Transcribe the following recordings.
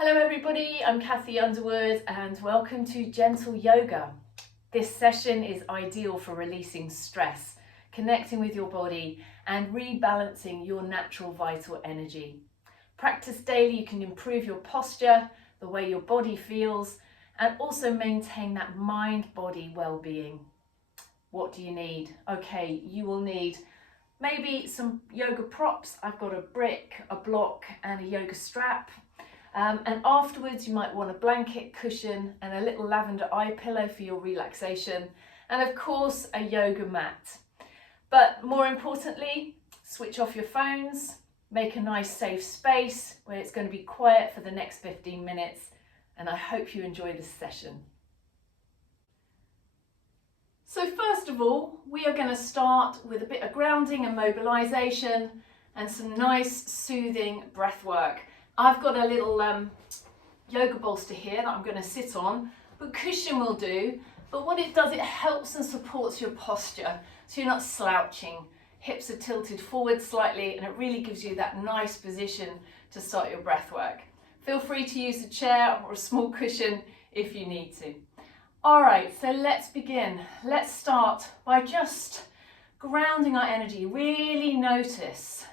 Hello everybody, I'm Cathy Underwood and welcome to Gentle Yoga. This session is ideal for releasing stress, connecting with your body and rebalancing your natural vital energy. Practice daily, you can improve your posture, the way your body feels, and also maintain that mind-body well-being. What do you need? Okay, you will need maybe some yoga props. I've got a brick, a block and a yoga strap. And afterwards you might want a blanket, cushion and a little lavender eye pillow for your relaxation, and of course a yoga mat. But more importantly, switch off your phones, make a nice safe space where it's going to be quiet for the next 15 minutes, and I hope you enjoy this session. So first of all, we are going to start with a bit of grounding and mobilization and some nice soothing breath work. I've got a little yoga bolster here that I'm going to sit on, but cushion will do. But what it does, it helps and supports your posture, so you're not slouching. Hips are tilted forward slightly, and it really gives you that nice position to start your breath work. Feel free to use a chair or a small cushion if you need to. All right, so let's begin. Let's start by just grounding our energy. Really notice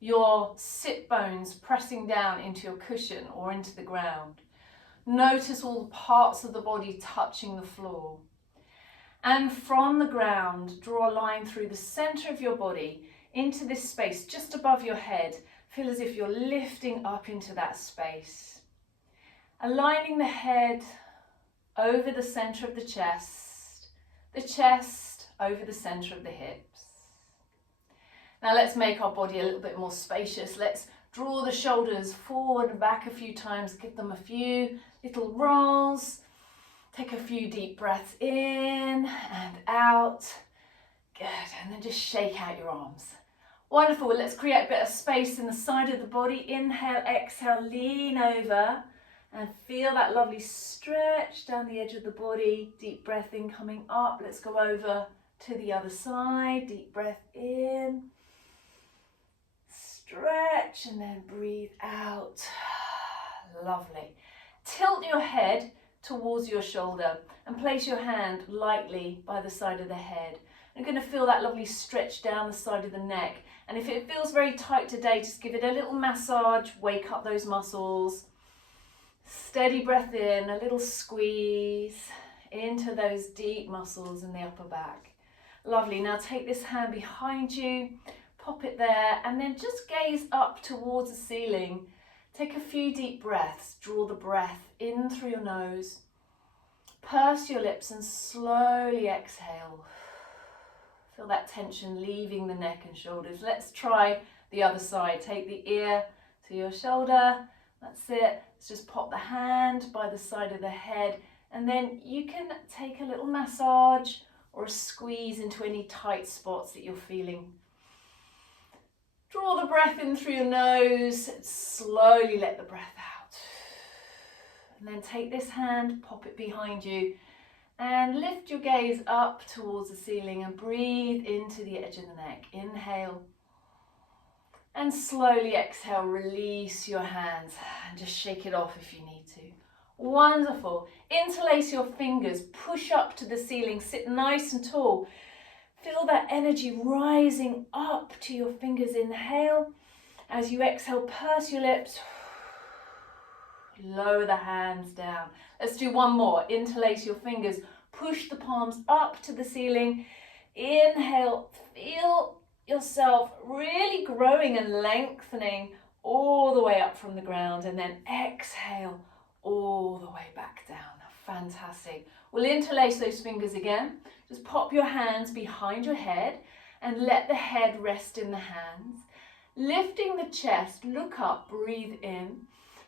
your sit bones pressing down into your cushion or into the ground. Notice all the parts of the body touching the floor. And from the ground, draw a line through the center of your body into this space just above your head. Feel as if you're lifting up into that space. Aligning the head over the center of the chest over the center of the hips. Now let's make our body a little bit more spacious. Let's draw the shoulders forward and back a few times. Give them a few little rolls. Take a few deep breaths in and out. Good. And then just shake out your arms. Wonderful. Let's create a bit of space in the side of the body. Inhale, exhale, lean over and feel that lovely stretch down the edge of the body. Deep breath in, coming up. Let's go over to the other side. Deep breath in. Stretch and then breathe out. Lovely. Tilt your head towards your shoulder and place your hand lightly by the side of the head. You're going to feel that lovely stretch down the side of the neck. And if it feels very tight today, just give it a little massage, wake up those muscles. Steady breath in, a little squeeze into those deep muscles in the upper back. Lovely. Now take this hand behind you. Pop it there and then just gaze up towards the ceiling. Take a few deep breaths. Draw the breath in through your nose. Purse your lips and slowly exhale. Feel that tension leaving the neck and shoulders. Let's try the other side. Take the ear to your shoulder. That's it. Let's just pop the hand by the side of the head, and then you can take a little massage or a squeeze into any tight spots that you're feeling. Draw the breath in through your nose, slowly let the breath out. And then take this hand, pop it behind you, and lift your gaze up towards the ceiling and breathe into the edge of the neck. Inhale. And slowly exhale, release your hands and just shake it off if you need to. Wonderful. Interlace your fingers, push up to the ceiling, sit nice and tall. Feel that energy rising up to your fingers. Inhale. As you exhale, purse your lips. Lower the hands down. Let's do one more. Interlace your fingers. Push the palms up to the ceiling. Inhale. Feel yourself really growing and lengthening all the way up from the ground. And then exhale all the way back down. Fantastic. We'll interlace those fingers again. Just pop your hands behind your head and let the head rest in the hands. Lifting the chest, look up, breathe in.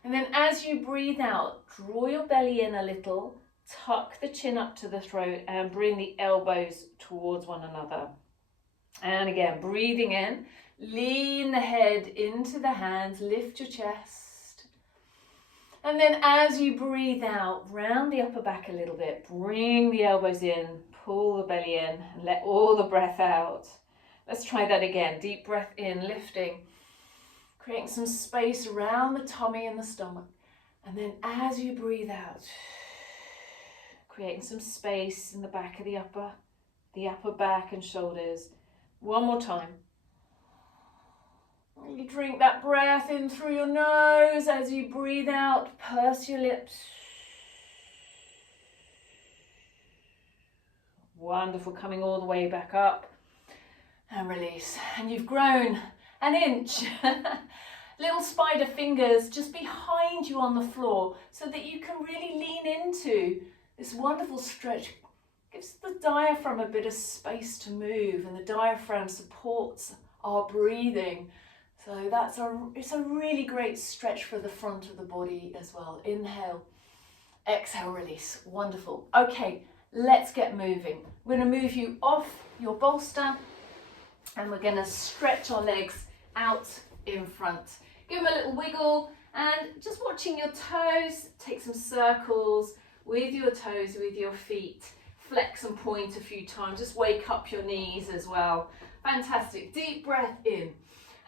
And then as you breathe out, draw your belly in a little, tuck the chin up to the throat and bring the elbows towards one another. And again, breathing in, lean the head into the hands, lift your chest. And then as you breathe out, round the upper back a little bit, bring the elbows in, pull the belly in, and let all the breath out. Let's try that again. Deep breath in, lifting, creating some space around the tummy and the stomach. And then as you breathe out, creating some space in the back of the upper back and shoulders. One more time. You drink that breath in through your nose. As you breathe out, purse your lips. Wonderful, coming all the way back up. And release. And you've grown an inch. Little spider fingers just behind you on the floor so that you can really lean into this wonderful stretch. Gives the diaphragm a bit of space to move, and the diaphragm supports our breathing. So it's a really great stretch for the front of the body as well. Inhale, exhale, release. Wonderful. Okay, let's get moving. We're going to move you off your bolster and we're going to stretch our legs out in front. Give them a little wiggle and just watching your toes, take some circles with your toes, with your feet. Flex and point a few times, just wake up your knees as well. Fantastic, deep breath in.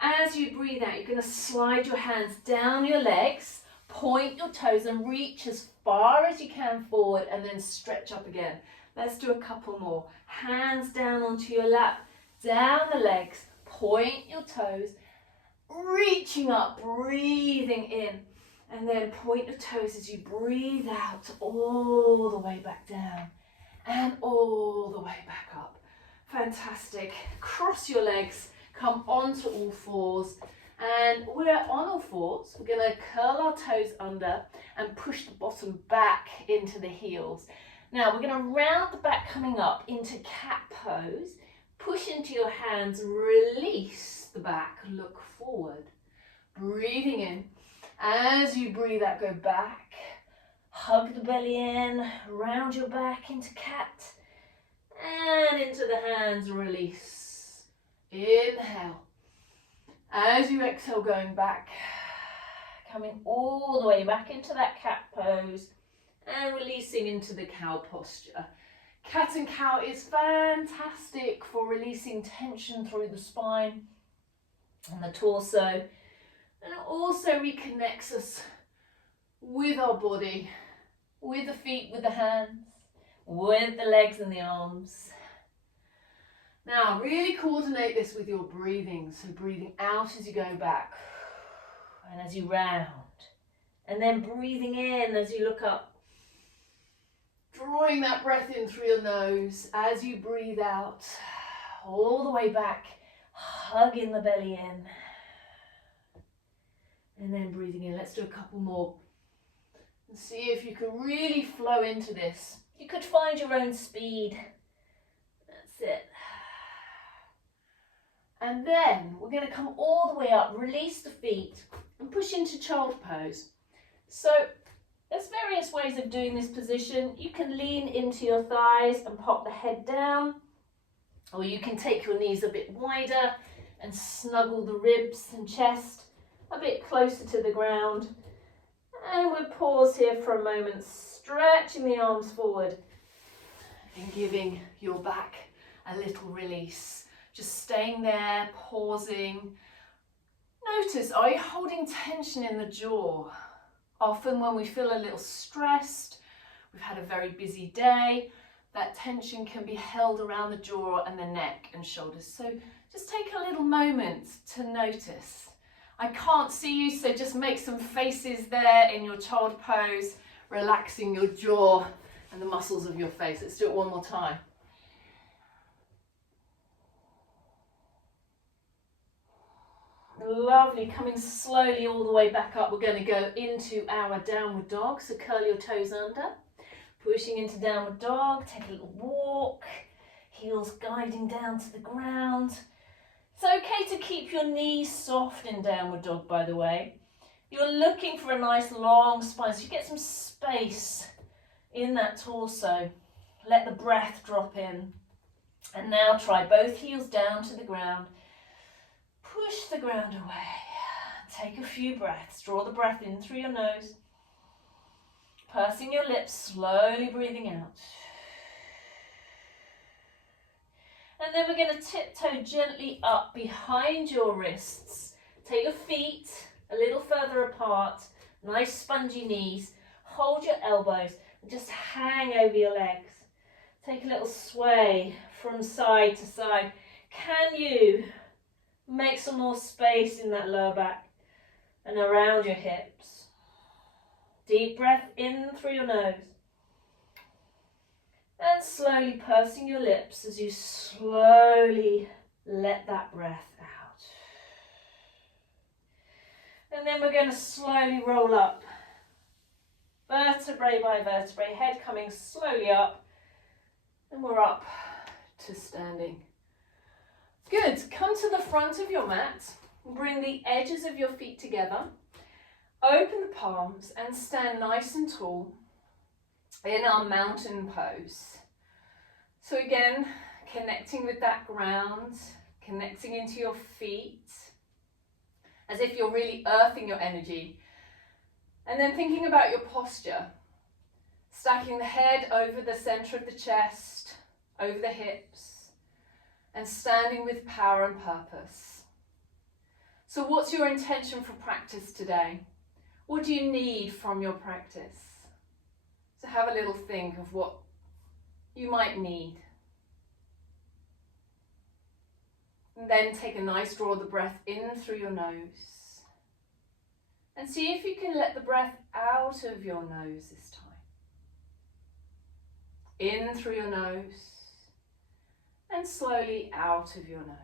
As you breathe out, you're going to slide your hands down your legs, point your toes and reach as far as you can forward and then stretch up again. Let's do a couple more. Hands down onto your lap, down the legs, point your toes, reaching up, breathing in, and then point your toes as you breathe out all the way back down and all the way back up. Fantastic. Cross your legs, come onto all fours, and we're on all fours. We're going to curl our toes under and push the bottom back into the heels. Now we're going to round the back coming up into cat pose. Push into your hands, release the back, look forward. Breathing in. As you breathe out, go back. Hug the belly in, round your back into cat. And into the hands, release. Inhale. As you exhale, going back. Coming all the way back into that cat pose. And releasing into the cow posture. Cat and cow is fantastic for releasing tension through the spine and the torso. And it also reconnects us with our body, with the feet, with the hands, with the legs and the arms. Now, really coordinate this with your breathing. So breathing out as you go back and as you round. And then breathing in as you look up. Drawing that breath in through your nose as you breathe out, all the way back, hugging the belly in. And then breathing in. Let's do a couple more. And see if you can really flow into this. You could find your own speed. That's it. And then we're going to come all the way up, release the feet and push into child pose. So there's various ways of doing this position. You can lean into your thighs and pop the head down, or you can take your knees a bit wider and snuggle the ribs and chest a bit closer to the ground. And we'll pause here for a moment, stretching the arms forward and giving your back a little release. Just staying there, pausing. Notice, are you holding tension in the jaw? Often when we feel a little stressed, we've had a very busy day, that tension can be held around the jaw and the neck and shoulders. So just take a little moment to notice. I can't see you, so just make some faces there in your child pose, relaxing your jaw and the muscles of your face. Let's do it one more time. Lovely, coming slowly all the way back up. We're going to go into our downward dog, so curl your toes under. Pushing into downward dog, take a little walk, heels guiding down to the ground. It's okay to keep your knees soft in downward dog, by the way. You're looking for a nice long spine, so you get some space in that torso. Let the breath drop in. And now try both heels down to the ground. Push the ground away. Take a few breaths. Draw the breath in through your nose. Pursing your lips, slowly breathing out. And then we're going to tiptoe gently up behind your wrists. Take your feet a little further apart. Nice spongy knees. Hold your elbows and just hang over your legs. Take a little sway from side to side. Can you make some more space in that lower back and around your hips? Deep breath in through your nose. And slowly pursing your lips as you slowly let that breath out. And then we're going to slowly roll up. Vertebrae by vertebrae, head coming slowly up. And we're up to standing. Good. Come to the front of your mat. Bring the edges of your feet together. Open the palms and stand nice and tall in our mountain pose. So again, connecting with that ground, connecting into your feet, as if you're really earthing your energy. And then thinking about your posture, stacking the head over the center of the chest, over the hips, and standing with power and purpose. So what's your intention for practice today? What do you need from your practice? So have a little think of what you might need. And then take a nice draw of the breath in through your nose. And see if you can let the breath out of your nose this time. In through your nose and slowly out of your nose.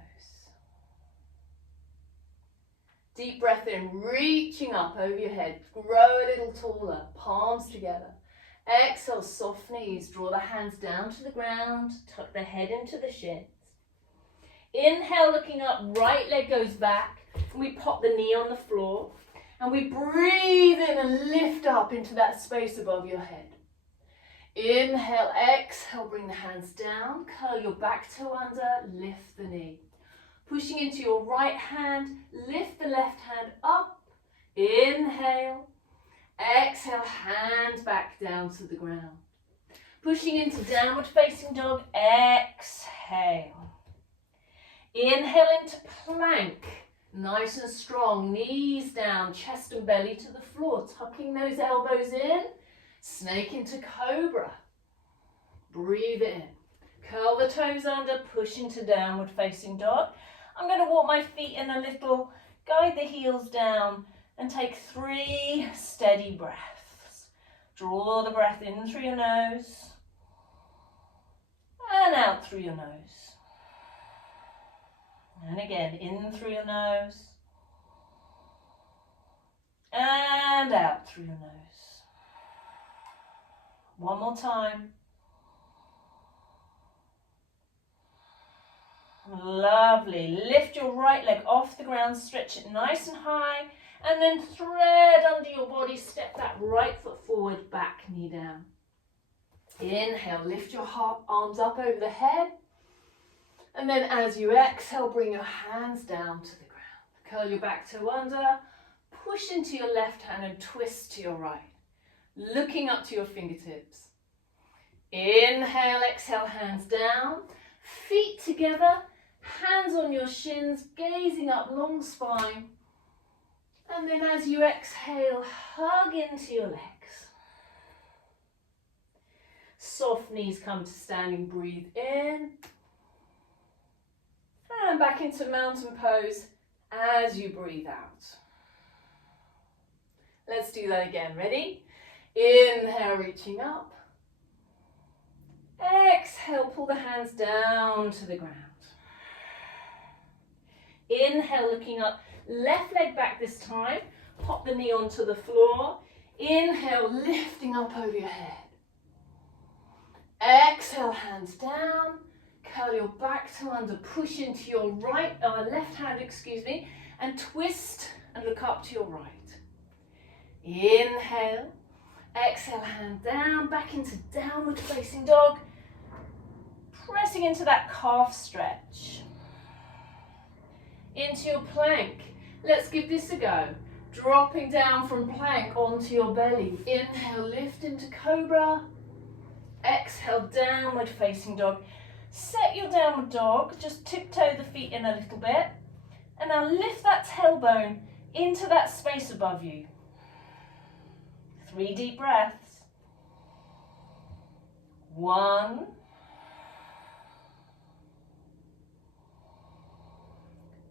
Deep breath in, reaching up over your head. Grow a little taller, palms together. Exhale, soft knees. Draw the hands down to the ground. Tuck the head into the shins. Inhale, looking up, right leg goes back. And we pop the knee on the floor. And we breathe in and lift up into that space above your head. Inhale, exhale, bring the hands down. Curl your back toe under, lift the knee. Pushing into your right hand, lift the left hand up. Inhale. Exhale, hand back down to the ground. Pushing into downward facing dog. Exhale. Inhale into plank. Nice and strong. Knees down, chest and belly to the floor. Tucking those elbows in. Snake into cobra. Breathe in. Curl the toes under, push into downward facing dog. I'm going to walk my feet in a little, guide the heels down and take 3 steady breaths. Draw the breath in through your nose and out through your nose. And again, in through your nose and out through your nose. One more time. Lovely. Lift your right leg off the ground, stretch it nice and high, and then thread under your body, step that right foot forward, back knee down. Inhale, lift your arms up over the head, and then as you exhale, bring your hands down to the ground. Curl your back toe under, push into your left hand and twist to your right, looking up to your fingertips. Inhale, exhale, hands down, feet together, hands on your shins, gazing up, long spine. And then as you exhale, hug into your legs. Soft knees come to standing, breathe in. And back into mountain pose as you breathe out. Let's do that again, ready? Inhale, reaching up. Exhale, pull the hands down to the ground. Inhale, looking up, left leg back this time. Pop the knee onto the floor. Inhale, lifting up over your head. Exhale, hands down. Curl your back to under, push into your left hand, and twist and look up to your right. Inhale. Exhale, hand down, back into downward facing dog. Pressing into that calf stretch. Into your plank. Let's give this a go. Dropping down from plank onto your belly. Inhale, lift into cobra. Exhale, downward facing dog. Set your downward dog. Just tiptoe the feet in a little bit. And now lift that tailbone into that space above you. 3 deep breaths. 1,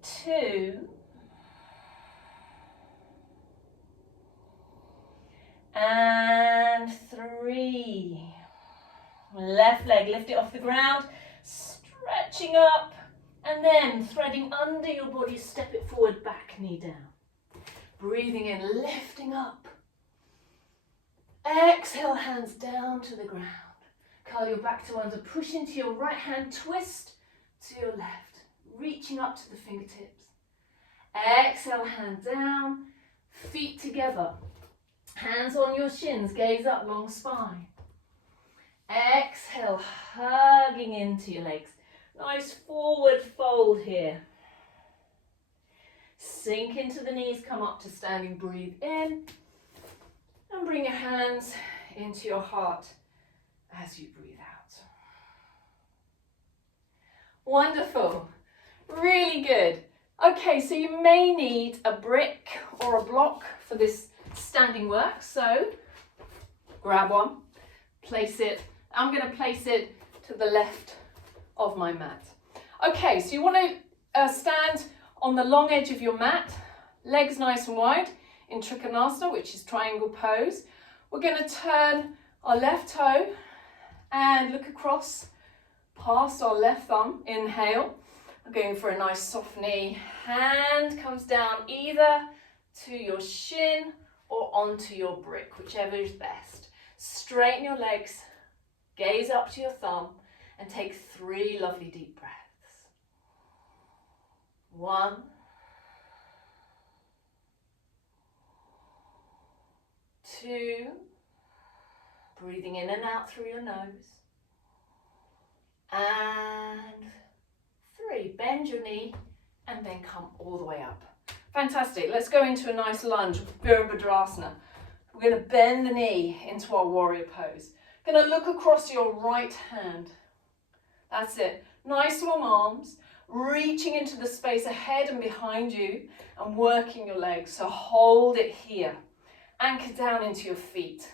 2, and 3. Left leg, lift it off the ground, stretching up, and then threading under your body, step it forward, back knee down. Breathing in, lifting up. Exhale, hands down to the ground. Curl your back to under, push into your right hand, twist to your left, reaching up to the fingertips. Exhale, hand down, feet together. Hands on your shins, gaze up, long spine. Exhale, hugging into your legs. Nice forward fold here. Sink into the knees, come up to standing, breathe in. And bring your hands into your heart as you breathe out. Wonderful. Really good. Okay, so you may need a brick or a block for this standing work. So grab one, place it. I'm going to place it to the left of my mat. Okay, so you want to stand on the long edge of your mat, legs nice and wide in Trikonasana, which is triangle pose. We're going to turn our left toe and look across past our left thumb. Inhale. We're going for a nice soft knee. Hand comes down either to your shin or onto your brick, whichever is best. Straighten your legs, gaze up to your thumb, and take 3 lovely deep breaths. 1, 2, breathing in and out through your nose, and 3, bend your knee and then come all the way up. Fantastic. Let's go into a nice lunge, Virabhadrasana. We're going to bend the knee into our warrior pose. Going to look across your right hand. That's it. Nice long arms, reaching into the space ahead and behind you and working your legs. So hold it here. Anchor down into your feet.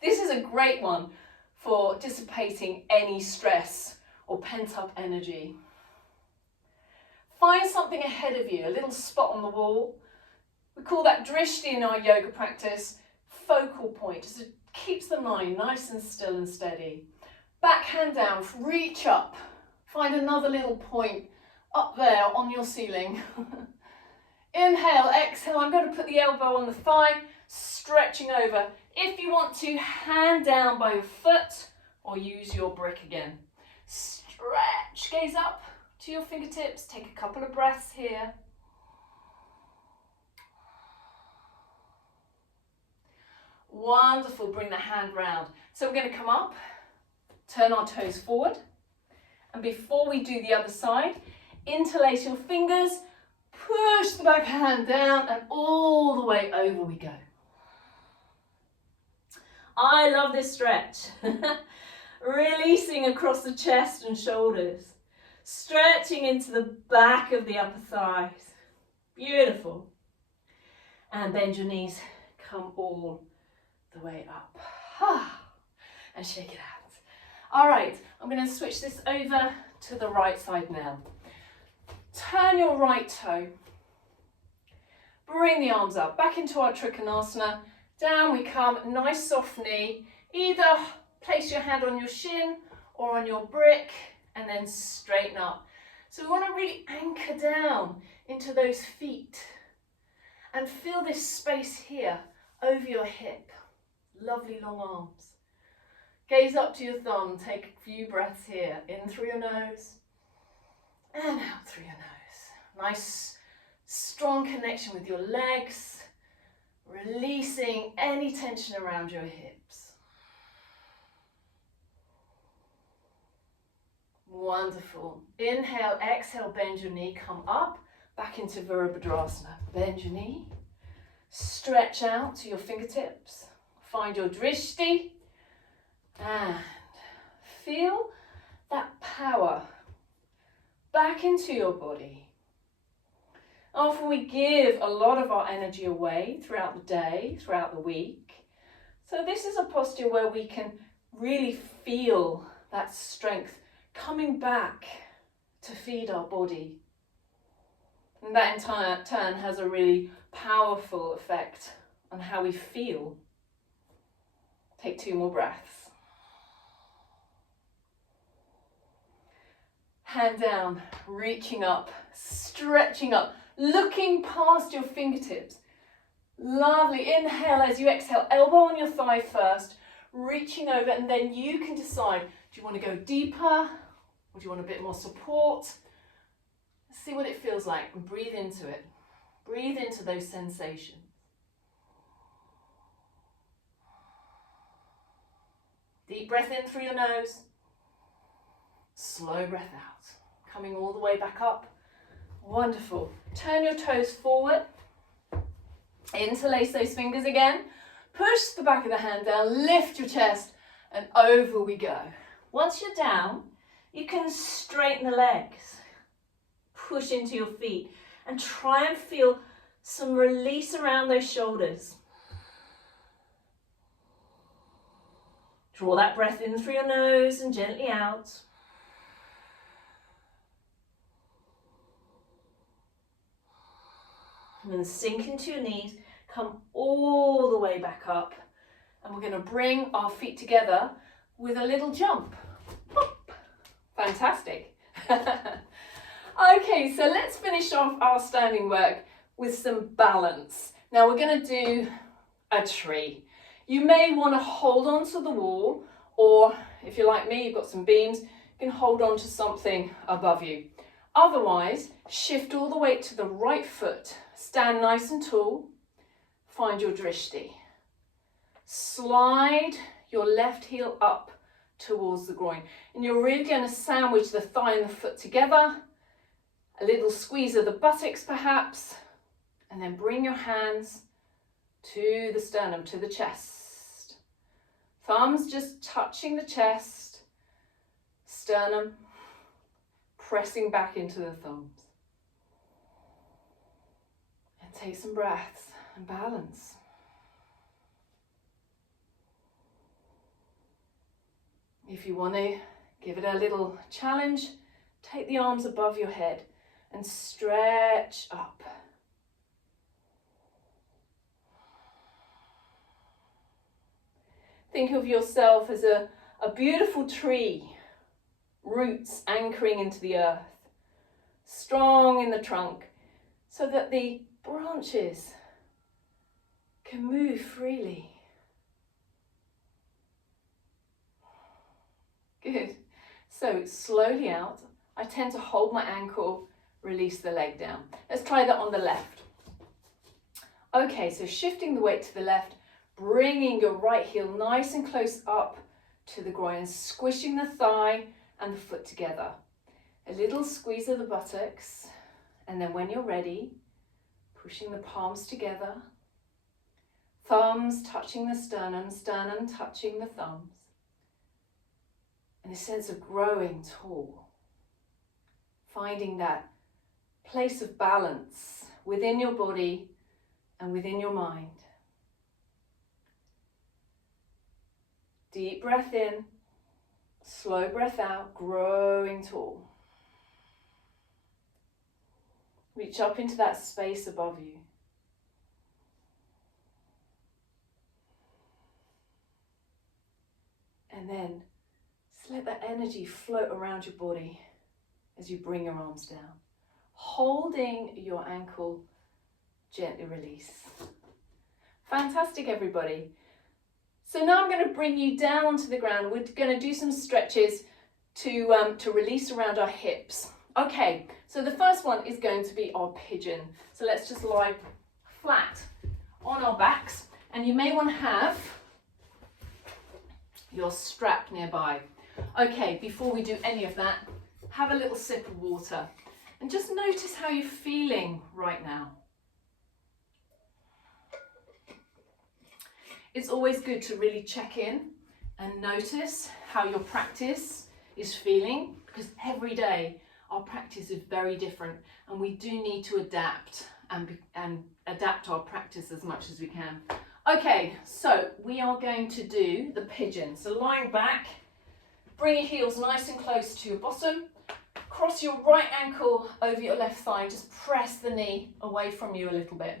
This is a great one for dissipating any stress or pent-up energy. Find something ahead of you, a little spot on the wall. We call that drishti in our yoga practice, focal point. Just it keeps the mind nice and still and steady. Back hand down, reach up. Find another little point up there on your ceiling. Inhale, exhale. I'm going to put the elbow on the thigh, stretching over. If you want to, hand down by your foot or use your brick again. Stretch, gaze up to your fingertips. Take a couple of breaths here. Wonderful, bring the hand round. So we're going to come up, turn our toes forward. And before we do the other side, interlace your fingers, push the back hand down and all the way over we go. I love this stretch. Releasing across the chest and shoulders. Stretching into the back of the upper thighs. Beautiful. And bend your knees, come all the way up. And shake it out. All right, I'm going to switch this over to the right side now. Turn your right toe. Bring the arms up, back into our Trikonasana. Down we come, nice soft knee. Either place your hand on your shin or on your brick and then straighten up. So we want to really anchor down into those feet and feel this space here over your hip. Lovely long arms. Gaze up to your thumb, take a few breaths here. In through your nose and out through your nose. Nice strong connection with your legs, releasing any tension around your hips. Wonderful. Inhale, exhale, bend your knee, come up, back into Virabhadrasana. Bend your knee, stretch out to your fingertips, find your drishti, and feel that power back into your body. Often we give a lot of our energy away throughout the day, throughout the week. So this is a posture where we can really feel that strength coming back to feed our body. And that in turn has a really powerful effect on how we feel. Take 2 more breaths. Hand down, reaching up, stretching up, looking past your fingertips. Lovely. Inhale as you exhale, elbow on your thigh first, reaching over, and then you can decide, do you want to go deeper or do you want a bit more support? See what it feels like and breathe into it. Breathe into those sensations. Deep breath in through your nose. Slow breath out. Coming all the way back up. Wonderful. Turn your toes forward. Interlace those fingers again. Push the back of the hand down. Lift your chest and over we go. Once you're down, you can straighten the legs. Push into your feet and try and feel some release around those shoulders. Draw that breath in through your nose and gently out. And then sink into your knees, come all the way back up. And we're going to bring our feet together with a little jump. Whoop. Fantastic. Okay, so let's finish off our standing work with some balance. Now we're going to do a tree. You may want to hold on to the wall, or if you're like me, you've got some beams, you can hold on to something above you. Otherwise, shift all the weight to the right foot. Stand nice and tall. Find your drishti. Slide your left heel up towards the groin. And you're really going to sandwich the thigh and the foot together. A little squeeze of the buttocks perhaps. And then bring your hands to the sternum, to the chest. Thumbs just touching the chest. Sternum pressing back into the thumbs. And take some breaths and balance. If you want to give it a little challenge, take the arms above your head and stretch up. Think of yourself as a beautiful tree, roots anchoring into the earth, strong in the trunk, so that the branches can move freely. Good. So slowly out. I tend to hold my ankle, release the leg down. Let's try that on the left. Okay, so shifting the weight to the left, bringing your right heel nice and close up to the groin and squishing the thigh and the foot together. A little squeeze of the buttocks, and then when you're ready, pushing the palms together, thumbs touching the sternum, sternum touching the thumbs, and a sense of growing tall. Finding that place of balance within your body and within your mind. Deep breath in, slow breath out, growing tall. Reach up into that space above you. And then just let that energy float around your body as you bring your arms down. Holding your ankle, gently release. Fantastic, everybody. So now I'm going to bring you down onto the ground. We're going to do some stretches to release around our hips. Okay, so the first one is going to be our pigeon. So let's just lie flat on our backs. And you may want to have your strap nearby. Okay, before we do any of that, have a little sip of water. And just notice how you're feeling right now. It's always good to really check in and notice how your practice is feeling, because every day our practice is very different and we do need to adapt and adapt our practice as much as we can. Okay, so we are going to do the pigeon. So lying back, bring your heels nice and close to your bottom. Cross your right ankle over your left thigh. Just press the knee away from you a little bit.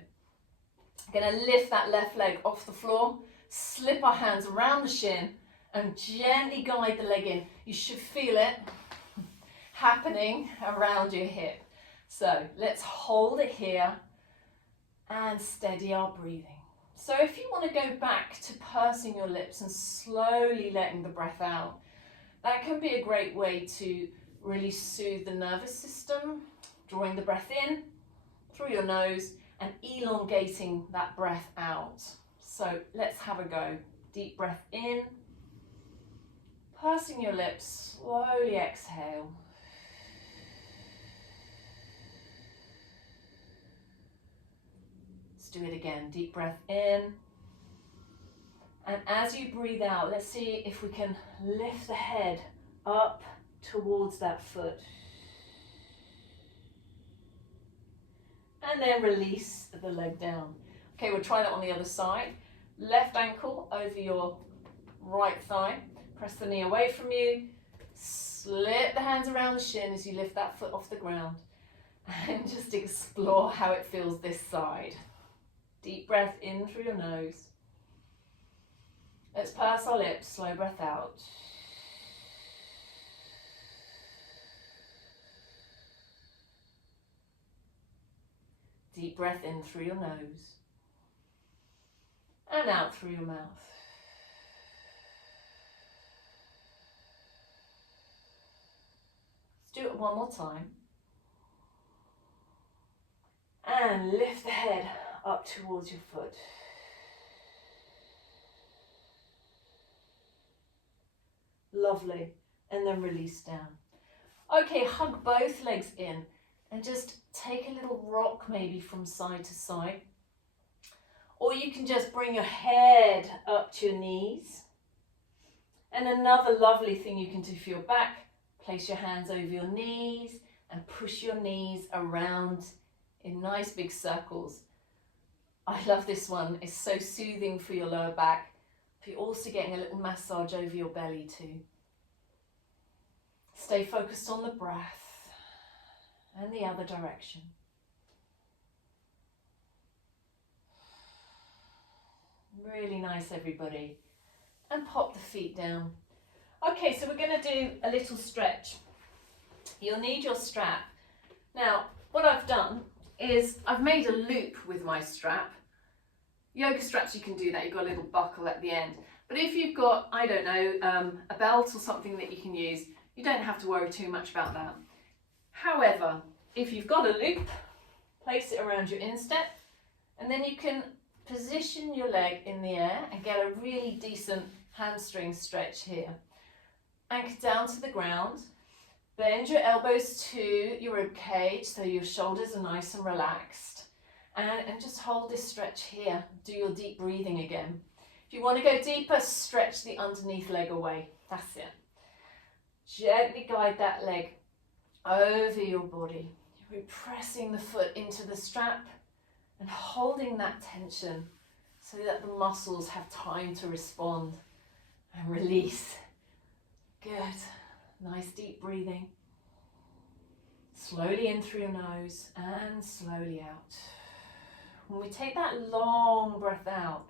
Going to lift that left leg off the floor. Slip our hands around the shin and gently guide the leg in. You should feel it happening around your hip. So let's hold it here and steady our breathing. So if you want to go back to pursing your lips and slowly letting the breath out, that can be a great way to really soothe the nervous system, drawing the breath in through your nose and elongating that breath out. So let's have a go. Deep breath in, pursing your lips, slowly exhale. Let's do it again. Deep breath in. And as you breathe out, let's see if we can lift the head up towards that foot. And then release the leg down. Okay, we'll try that on the other side. Left ankle over your right thigh. Press the knee away from you. Slip the hands around the shin as you lift that foot off the ground. And just explore how it feels this side. Deep breath in through your nose. Let's purse our lips, slow breath out. Deep breath in through your nose. And out through your mouth. Let's do it one more time. And lift the head up towards your foot. Lovely. And then release down. Okay, hug both legs in and just take a little rock maybe from side to side. Or you can just bring your head up to your knees. And another lovely thing you can do for your back, place your hands over your knees and push your knees around in nice big circles. I love this one. It's so soothing for your lower back. But you're also getting a little massage over your belly too. Stay focused on the breath and the other direction. Really nice, everybody. And pop the feet down. Okay, so we're going to do a little stretch. You'll need your strap. Now, what I've done is I've made a loop with my strap. Yoga straps, you can do that. You've got a little buckle at the end. But if you've got, I don't know, a belt or something that you can use, you don't have to worry too much about that. However, if you've got a loop, place it around your instep, and then you can position your leg in the air and get a really decent hamstring stretch here. Anchor down to the ground. Bend your elbows to your rib cage so your shoulders are nice and relaxed. And just hold this stretch here. Do your deep breathing again. If you want to go deeper, stretch the underneath leg away. That's it. Gently guide that leg over your body. You're pressing the foot into the strap and holding that tension so that the muscles have time to respond and release. Good. Nice deep breathing. Slowly in through your nose and slowly out. When we take that long breath out,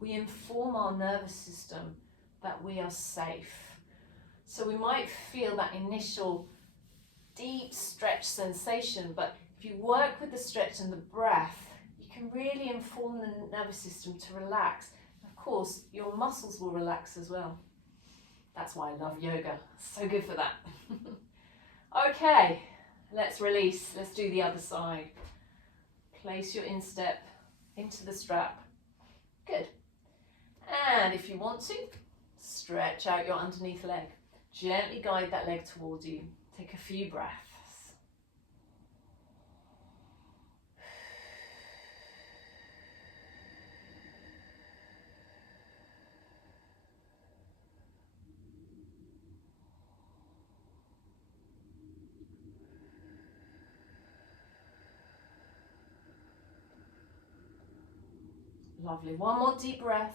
we inform our nervous system that we are safe. So we might feel that initial deep stretch sensation, but if you work with the stretch and the breath, you can really inform the nervous system to relax. Of course, your muscles will relax as well. That's why I love yoga. So good for that. Okay, let's release. Let's do the other side. Place your instep into the strap. Good. And if you want to, stretch out your underneath leg. Gently guide that leg towards you. Take a few breaths. Lovely. One more deep breath.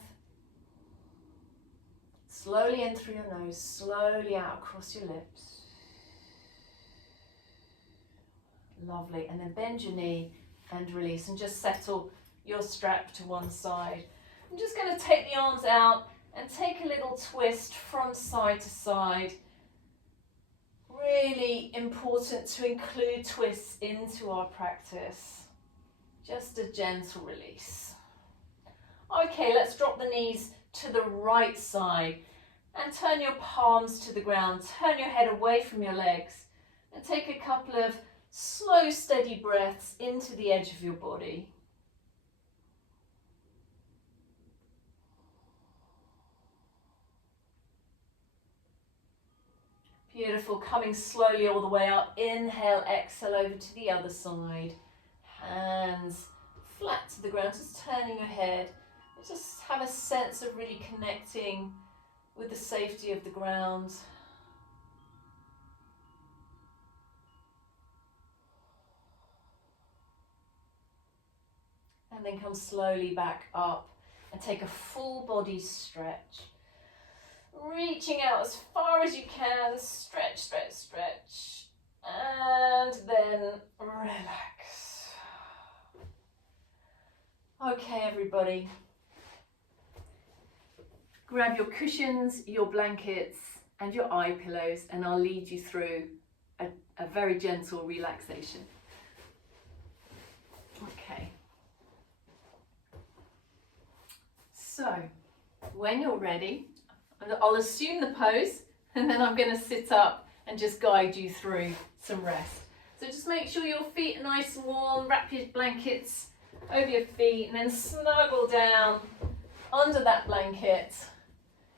Slowly in through your nose, slowly out across your lips. Lovely. And then bend your knee and release, and just settle your strap to one side. I'm just going to take the arms out and take a little twist from side to side. Really important to include twists into our practice. Just a gentle release. Okay, let's drop the knees to the right side and turn your palms to the ground. Turn your head away from your legs and take a couple of slow, steady breaths into the edge of your body. Beautiful. Coming slowly all the way up. Inhale, exhale over to the other side. Hands flat to the ground, just turning your head. Just have a sense of really connecting with the safety of the ground. And then come slowly back up and take a full body stretch. Reaching out as far as you can, stretch, stretch, stretch. And then relax. Okay, everybody. Grab your cushions, your blankets, and your eye pillows, and I'll lead you through a very gentle relaxation. Okay. So, when you're ready, I'll assume the pose, and then I'm going to sit up and just guide you through some rest. So just make sure your feet are nice and warm, wrap your blankets over your feet, and then snuggle down under that blanket.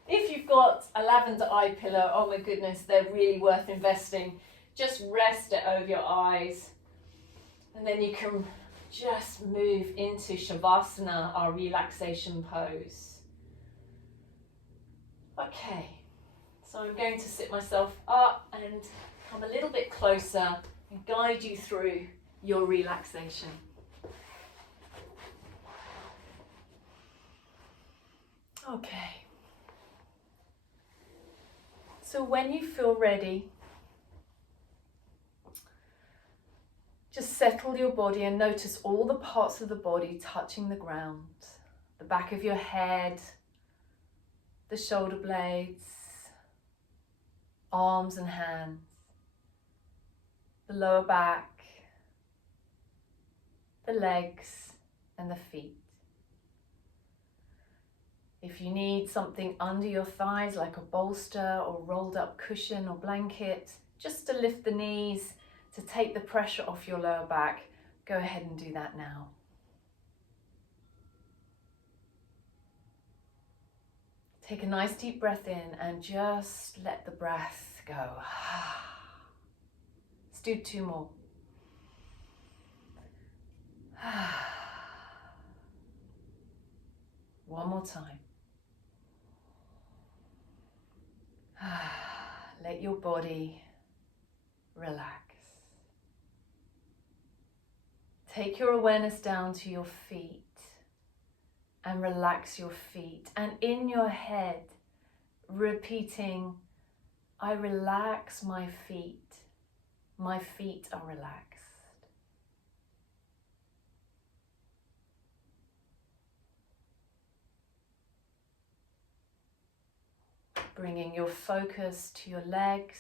If you've got a lavender eye pillow, oh my goodness, they're really worth investing. Just rest it over your eyes, and then you can just move into Shavasana, our relaxation pose. Okay, so I'm going to sit myself up and come a little bit closer and guide you through your relaxation. Okay. So when you feel ready, just settle your body and notice all the parts of the body touching the ground. The back of your head, the shoulder blades, arms and hands, the lower back, the legs and the feet. If you need something under your thighs like a bolster or rolled up cushion or blanket, just to lift the knees, to take the pressure off your lower back, go ahead and do that now. Take a nice deep breath in and just let the breath go. Let's do 2 more. One more time. Let your body relax. Take your awareness down to your feet and relax your feet. And in your head, repeating, I relax my feet. My feet are relaxed. Bringing your focus to your legs,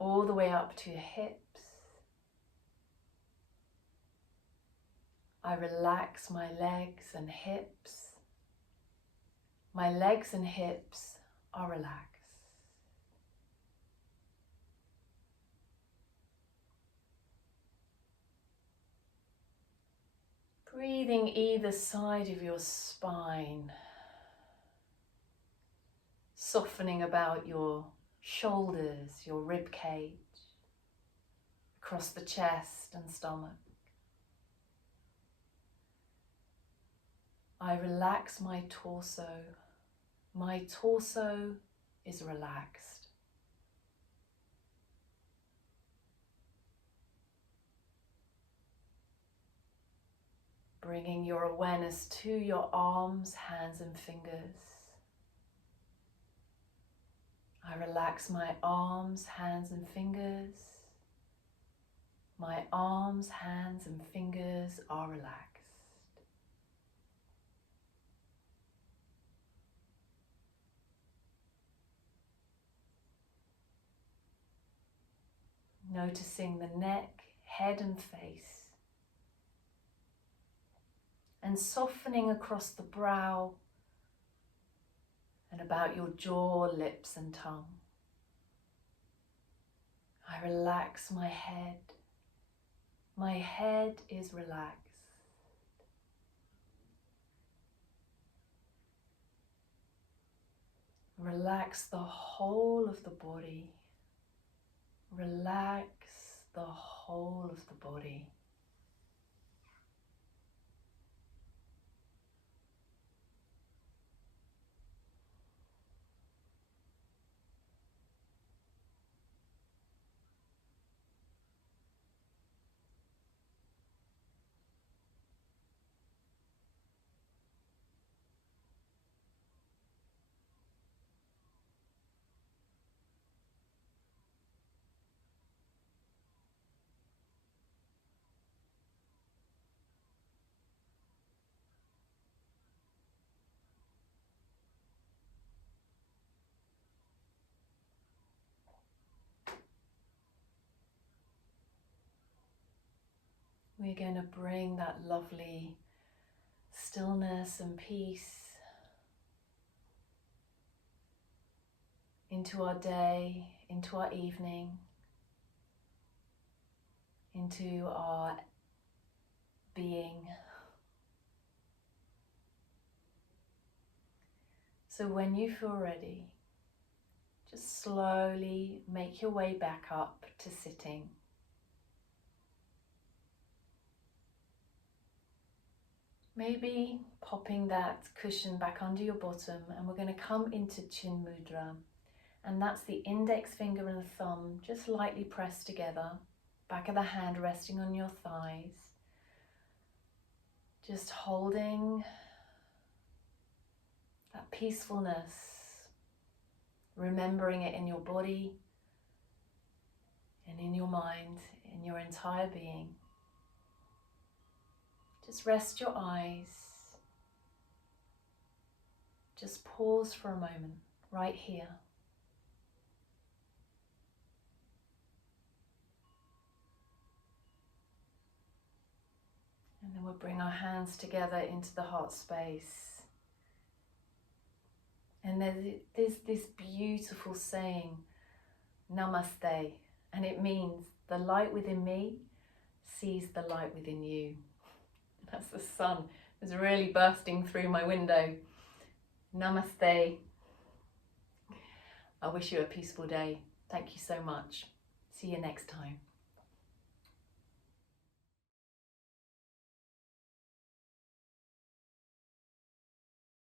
all the way up to your hips. I relax my legs and hips. My legs and hips are relaxed. Breathing either side of your spine. Softening about your shoulders, your rib cage, across the chest and stomach. I relax my torso. My torso is relaxed. Bringing your awareness to your arms, hands and fingers. I relax my arms, hands and fingers. My arms, hands and fingers are relaxed. Noticing the neck, head and face. And softening across the brow and about your jaw, lips and tongue. I relax my head. My head is relaxed. Relax the whole of the body. Relax the whole of the body. We're going to bring that lovely stillness and peace into our day, into our evening, into our being. So when you feel ready, just slowly make your way back up to sitting. Maybe popping that cushion back under your bottom, and we're going to come into Chin Mudra. And that's the index finger and thumb just lightly pressed together, back of the hand resting on your thighs. Just holding that peacefulness, remembering it in your body and in your mind, in your entire being. Just rest your eyes. Just pause for a moment right here. And then we'll bring our hands together into the heart space. And there's this beautiful saying, Namaste, and it means the light within me sees the light within you. That's the sun. It's really bursting through my window. Namaste. I wish you a peaceful day. Thank you so much. See you next time.